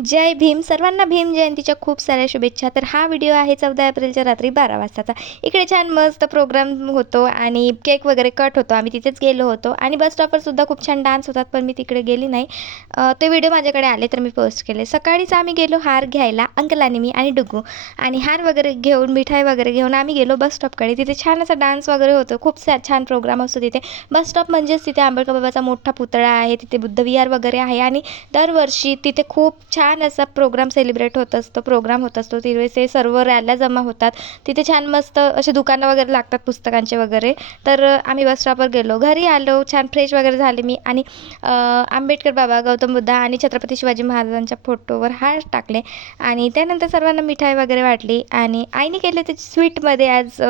जय भीम. सर्वांना भीम जयंतीच्या खूप साऱ्या शुभेच्छा. तर हा व्हिडिओ आहे 14 एप्रिलच्या रात्री 12 वाजताचा. इकडे छान मस्त प्रोग्राम होतो आणि केक वगैरे कट होतो. आम्ही तिथेच गेलो होतो आणि बस स्टॉपवरसुद्धा खूप छान डान्स होतात, पण मी तिकडे गेली नाही. ते व्हिडिओ माझ्याकडे आले तर मी पोस्ट केले. सकाळीच आम्ही गेलो हार घ्यायला, अंकल आणि मी आणि डुग्गू, आणि हार वगैरे घेऊन मिठाई वगैरे घेऊन आम्ही गेलो बस स्टॉपकडे. तिथे छान असा डान्स वगैरे होतो. खूप छान प्रोग्राम असतो तिथे. बस स्टॉप म्हणजेच तिथे आंबेडकर बाबाचा मोठा पुतळा आहे, तिथे बुद्ध विहार वगैरे आहे आणि दरवर्षी तिथे खूप छान असा प्रोग्राम सेलिब्रेट होत असतो, प्रोग्राम होत असतो. तिथे ते सर्व रॅल्या जमा होतात. तिथे छान मस्त असे दुकानं वगैरे लागतात पुस्तकांचे वगैरे. तर आम्ही बस स्टॉपवर गेलो, घरी आलो, छान फ्रेश वगैरे झाले मी आणि आंबेडकर बाबा, गौतम बुद्ध आणि छत्रपती शिवाजी महाराजांच्या फोटोवर हार टाकले आणि त्यानंतर सर्वांना मिठाई वगैरे वाटली. आणि आईने केले ते स्वीटमध्ये आज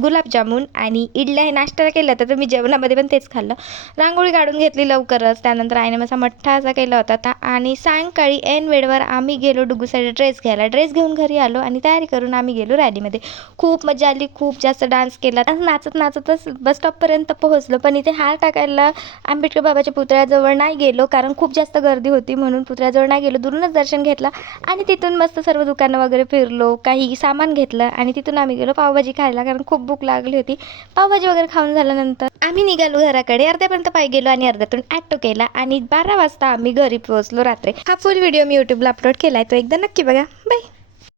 गुलाबजामुन आणि इडल्या हे नाश्त्याला केलं होतं, तर मी जेवणामध्ये पण तेच खाल्लं. रांगोळी काढून घेतली लवकरच. त्यानंतर आईने माझा मठ्ठा असा केला होता आणि सायंकाळी ऐन वेळेवर आम्ही गेलो डुग्गूसाठी ड्रेस घ्यायला. ड्रेस घेऊन घरी आलो आणि तयारी करून आम्ही गेलो रॅलीमध्ये. खूप मजा आली, खूप जास्त डान्स केला. नाचत नाचतच बस स्टॉपपर्यंत पोहोचलो, पण इथे हार टाकायला आंबेडकर बाबाच्या पुतळ्याजवळ नाही गेलो, कारण खूप जास्त गर्दी होती म्हणून पुतळ्याजवळ नाही गेलो. दुरूनच दर्शन घेतलं आणि तिथून मस्त सर्व दुकानं वगैरे फिरलो, काही सामान घेतलं आणि तिथून आम्ही गेलो पावभाजी खायला, कारण खूप भूक लागली होती. पावभाजी वगैरे खाऊन झाल्यानंतर आम्ही निघालो घराकडे. अर्ध्यापर्यंत पायी गेलो आणि अर्ध्यातून ॲटो केला आणि 12 वाजता आम्ही घरी पोहोचलो रात्री. हा फुल व्हिडिओ मी यूट्यूबला अपलोड केला आहे, तो एकदा नक्की बघा. बाय.